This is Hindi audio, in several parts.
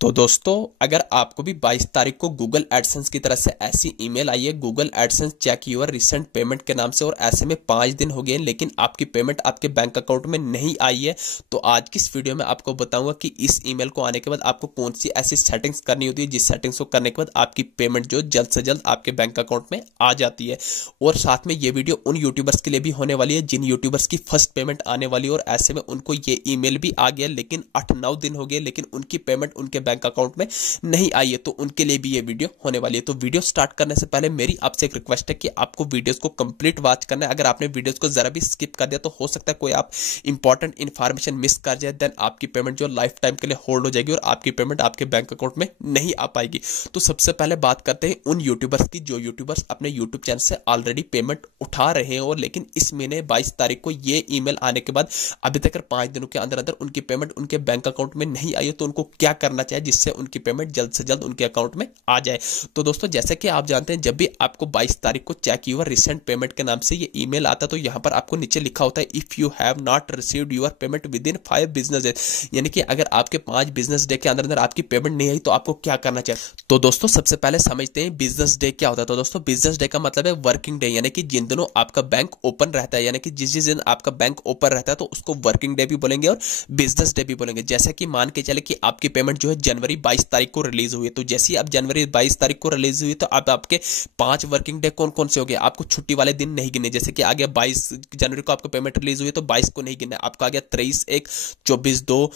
तो दोस्तों, अगर आपको भी 22 तारीख को गूगल एडसेंस की तरफ से ऐसी ईमेल आई है, Google AdSense check your recent payment के नाम से, और ऐसे में 5 दिन हो गए लेकिन आपकी पेमेंट आपके बैंक अकाउंट में नहीं आई है, तो आज की इस वीडियो में आपको बताऊंगा कि इस ईमेल को आने के बाद आपको कौन सी ऐसी सेटिंग्स करनी होती है जिस सेटिंग्स को करने के बाद आपकी पेमेंट जो जल्द से जल्द आपके बैंक अकाउंट में आ जाती है। और साथ में ये वीडियो उन यूट्यूबर्स के लिए भी होने वाली है जिन यूट्यूबर्स की फर्स्ट पेमेंट आने वाली है और ऐसे में उनको ये ईमेल भी आ गया लेकिन 8-9 दिन हो गए लेकिन उनकी पेमेंट उनके बैंक अकाउंट में नहीं आई है, तो उनके लिए भी ये वीडियो होने वाली है। तो वीडियो स्टार्ट करने से पहले मेरी आपसे एक रिक्वेस्ट है कि आपको वीडियोस को कंप्लीट वॉच करना है। अगर आपने वीडियोस को जरा भी स्किप कर दिया तो हो सकता है कोई आप इंपॉर्टेंट इंफॉर्मेशन मिस कर जाए, देन आपकी पेमेंट जो लाइफ टाइम के लिए होल्ड हो जाएगी और आपकी पेमेंट आपके बैंक अकाउंट में नहीं आ पाएगी। तो सबसे पहले बात करते हैं उन यूट्यूबर्स की जो यूट्यूबर्स अपने यूट्यूब चैनल से ऑलरेडी पेमेंट उठा रहे हैं और लेकिन इस महीने 22 तारीख को ये ईमेल आने के बाद अभी तक 5 दिनों के अंदर अंदर उनकी पेमेंट उनके बैंक अकाउंट में नहीं आई है, तो उनको क्या करना चाहिए जिससे उनकी पेमेंट जल्द से जल्द उनके अकाउंट में आ जाए। तो दोस्तों, जैसे कि आप जानते हैं जब भी आपको 22 तारीख को चेक योर रिसेंट पेमेंट के नाम से ये ईमेल आता है तो यहां पर आपको नीचे लिखा होता है if you have not received your payment with in 5 business day, यानी कि अगर आपके 5 बिजनेस डे के अंदर अंदर आपकी पेमेंट नहीं आई तो आपको क्या करना चाहिए। तो दोस्तों, सबसे पहले समझते हैं बिजनेस डे क्या होता है। तो दोस्तों, बिजनेस डे का मतलब है वर्किंग डे, यानी कि जिन दिनों आपका बैंक ओपन रहता है, यानी कि जिस जिस दिन आपका बैंक ओपन रहता है तो उसको वर्किंग डे भी बोलेंगे और बिजनेस डे भी बोलेंगे। जैसे कि मान के चले कि आपकी पेमेंट जो है जनवरी 22 तारीख को रिलीज हुई है, तो जैसे ही अब जनवरी 22 तारीख को रिलीज हुई तो अब आपके 5 वर्किंग डे कौन कौन से हो गए, आपको छुट्टी वाले दिन नहीं गिने। जैसे कि आ गया 22 जनवरी को आपको पेमेंट रिलीज हुई तो 22 को नहीं गिना, आपका आ गया 23/1, 24/2,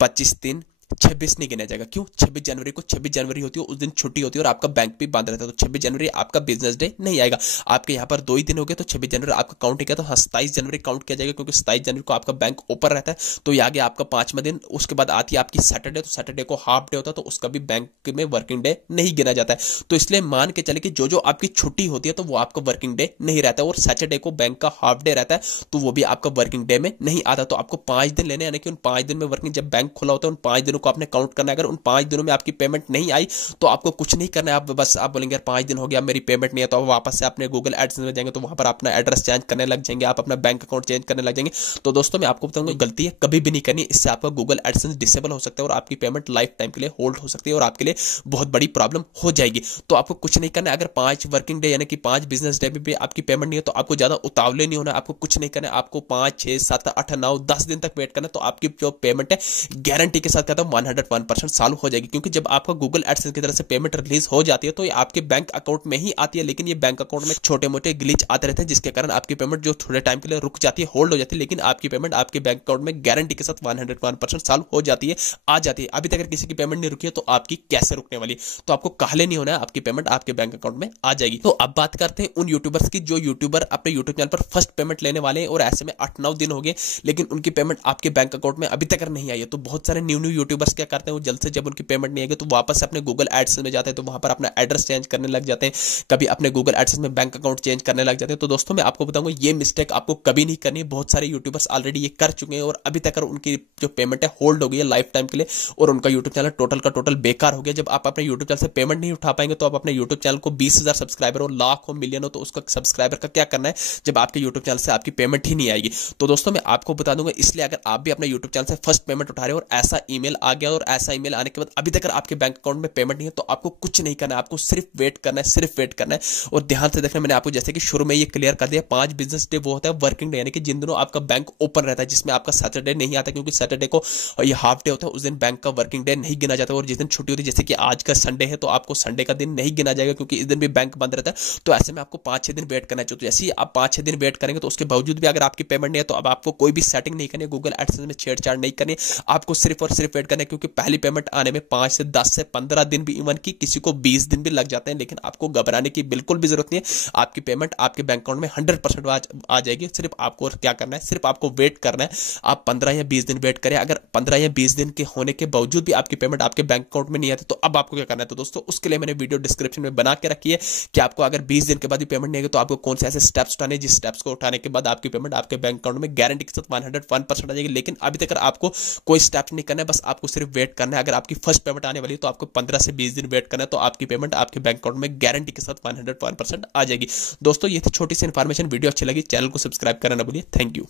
25/3, 26 नहीं गिना जाएगा। क्यों? 26 जनवरी को 26 जनवरी होती है, उस दिन छुट्टी होती है और आपका बैंक भी बंद रहता है, तो 26 जनवरी आपका बिजनेस डे नहीं आएगा। आपके यहाँ पर 2 ही दिन हो गए तो 26 जनवरी आपका काउंट किया तो 27 जनवरी काउंट किया जाएगा क्योंकि 27 जनवरी को आपका बैंक ओपन रहता है, तो ये आ गया आपका 5वां दिन। उसके बाद आती है आपकी सैटरडे, तो सैटरडे को हाफ डे होता है तो उसका भी बैंक में वर्किंग डे नहीं गिना जाता है। तो इसलिए मान के चले कि जो जो आपकी छुट्टी होती है तो वो आपका वर्किंग डे नहीं रहता है और सैटरडे को बैंक का हाफ डे रहता है तो वो भी आपका वर्किंग डे में नहीं आता। तो आपको 5 दिन लेने, यानी कि उन 5 दिन में वर्किंग, जब बैंक खुला होता है उन 5 दिनों को आपने काउंट करना है। अगर उन 5 दिनों में आपकी पेमेंट नहीं आई तो आपको कुछ नहीं करना है, आप बस आप बोलेंगे यार 5 दिन हो गया मेरी पेमेंट नहीं है, तो आप वापस से अपने गूगल एडसेंस में जाएंगे तो वहां पर अपना एड्रेस चेंज करने लग जाएंगे, आप अपना बैंक अकाउंट चेंज करने लग जाएंगे। तो दोस्तों, मैं आपको बताऊंगा गलती है कभी भी नहीं करनी, इससे आपका गूगल एडसेंस डिसेबल हो सकता है और आपकी पेमेंट लाइफ टाइम के लिए होल्ड हो सकती है और आपके लिए बहुत बड़ी प्रॉब्लम हो जाएगी। तो आपको कुछ नहीं करना है। अगर 5 वर्किंग डे यानी कि 5 बिजनेस डे में भी आपकी पेमेंट नहीं है तो आपको ज्यादा उतावले नहीं होना, आपको कुछ नहीं करना है। आपको 5, 6, 7, 8, 9, 10 दिन तक वेट करना, तो आपकी जो पेमेंट है गारंटी के साथ कहता हूं 101% चालू हो जाएगी। क्योंकि जब आपका गूगल एडसेंस की तरफ से पेमेंट रिलीज हो जाती है तो ये आपके बैंक अकाउंट में ही आती है, लेकिन ये बैंक अकाउंट में छोटे मोटे ग्लिच आते रहते हैं जिसके कारण आपकी पेमेंट जो थोड़े टाइम के लिए रुक जाती है, होल्ड हो जाती है, लेकिन आपकी पेमेंट आपके बैंक अकाउंट में गारंटी के साथ 101% चालू हो जाती है, आ जाती है। अभी तक अगर किसी की पेमेंट नहीं रुकी है तो आपकी कैसे रुकने वाली, तो आपको काहले नहीं होना है, आपकी पेमेंट आपके बैंक अकाउंट में आ जाएगी। तो अब बात करते हैं उन यूट्यूबर्स की जो यूट्यूबर अपने यूट्यूब चैनल पर फर्स्ट पेमेंट लेने वाले हैं और ऐसे में 8-9 दिन हो गए लेकिन उनकी पेमेंट आपके बैंक अकाउंट में अभी तक नहीं आई है। तो बहुत सारे न्यू यूट्यूबर्स क्या करते हैं, वो जल्द से जब उनकी पेमेंट नहीं आएगी तो वापस अपने गूगल एडसेंस में जाते हैं, तो वहां पर अपना एड्रेस चेंज करने लग जाते हैं, कभी अपने गूगल एडसेंस में बैंक अकाउंट चेंज करने लग जाते हैं। तो दोस्तों, मैं आपको बताऊंगा ये मिस्टेक आपको कभी नहीं करनी है। बहुत सारे यूट्यूबर्स ऑलरेडी ये कर चुके हैं और अभी तक उनकी जो पेमेंट है होल्ड हो गई है लाइफ टाइम के लिए और उनका यूट्यूब चैनल टोटल का टोटल बेकार हो गया। जब आप अपने यूट्यूब चैनल से पेमेंट नहीं उठा पाएंगे तो आप अपने यूट्यूब चैनल को 20,000 सब्सक्राइबर हो, लाख हो, मिलियन हो, तो उसका सब्सक्राइबर का क्या करना है जब आपके यूट्यूब चैनल से आपकी पेमेंट ही नहीं आएगी। तो दोस्तों, मैं आपको बता दूंगा, इसलिए अगर आप भी अपने यूट्यूब चैनल से फर्स्ट पेमेंट उठा रहे हो और ऐसा ईमेल आ गया और ऐसा ईमेल आने के बाद अभी तक आपके बैंक अकाउंट में पेमेंट नहीं है तो आपको कुछ नहीं करना है, आपको सिर्फ वेट करना है, सिर्फ वेट करना है। और ध्यान से देखना, मैंने आपको जैसे कि शुरू में ये क्लियर कर दिया, 5 बिजनेस डे वो होता है वर्किंग डे, यानी कि जिन दिनों आपका बैंक ओपन रहता है, जिसमें आपका सैटरडे नहीं आता क्योंकि सैटरडे को ये हाफ डे होता है, उस दिन बैंक का वर्किंग डे नहीं गिना जाता। और जिस दिन छुट्टी होती है, जैसे कि आज का संडे है, तो आपको संडे का दिन नहीं गिना जाएगा क्योंकि इस दिन भी बैंक बंद रहता है। तो ऐसे में आपको 5-6 दिन वेट करना चाहिए। तो जैसे ही आप 5-6 दिन वेट करेंगे तो उसके बावजूद भी अगर आपकी पेमेंट नहीं है तो अब आपको कोई भी सेटिंग नहीं करनी है, गूगल एडसेंस में छेड़छाड़ नहीं करनी, आपको सिर्फ और सिर्फ वेट करना है। क्योंकि पहली पेमेंट आने में 5 से 10 से 15 दिन भी, इवन की किसी को 20 दिन भी लग जाते हैं, लेकिन आपको घबराने की बिल्कुल भी जरूरत नहीं है। आपकी पेमेंट आपके बैंक अकाउंट में 100% आ जाएगी। सिर्फ आपको क्या करना है, सिर्फ आपको वेट करना है। आप 15 या 20 दिन वेट करें। अगर 15 या 20 दिन के होने के बावजूद भी आपकी पेमेंट आपके बैंक अकाउंट में नहीं आती तो अब आपको क्या करना है। तो दोस्तों, उसके लिए मैंने वीडियो डिस्क्रिप्शन में बना के रखी है कि आपको अगर 20 दिन के बाद भी पेमेंट नहीं आएगी तो आपको कौन से ऐसे स्टेप्स उठाने हैं, जिस स्टेप्स को उठाने के बाद आपकी पेमेंट आपके बैंक अकाउंट में गारंटी के साथ 101% आ जाएगी। लेकिन अभी तक आपको कोई स्टेप्स नहीं करना है, बस आपको सिर्फ वेट करना है। अगर आपकी फर्स्ट पेमेंट आने वाली है तो आपको 15 से 20 दिन वेट करना है, तो आपकी पेमेंट आपके बैंक अकाउंट में गारंटी के साथ 101% आ जाएगी। दोस्तों, ये थी छोटी सी इन्फॉर्मेशन। वीडियो अच्छी लगी, चैनल को सब्सक्राइब करना ना भूलिए। Thank you.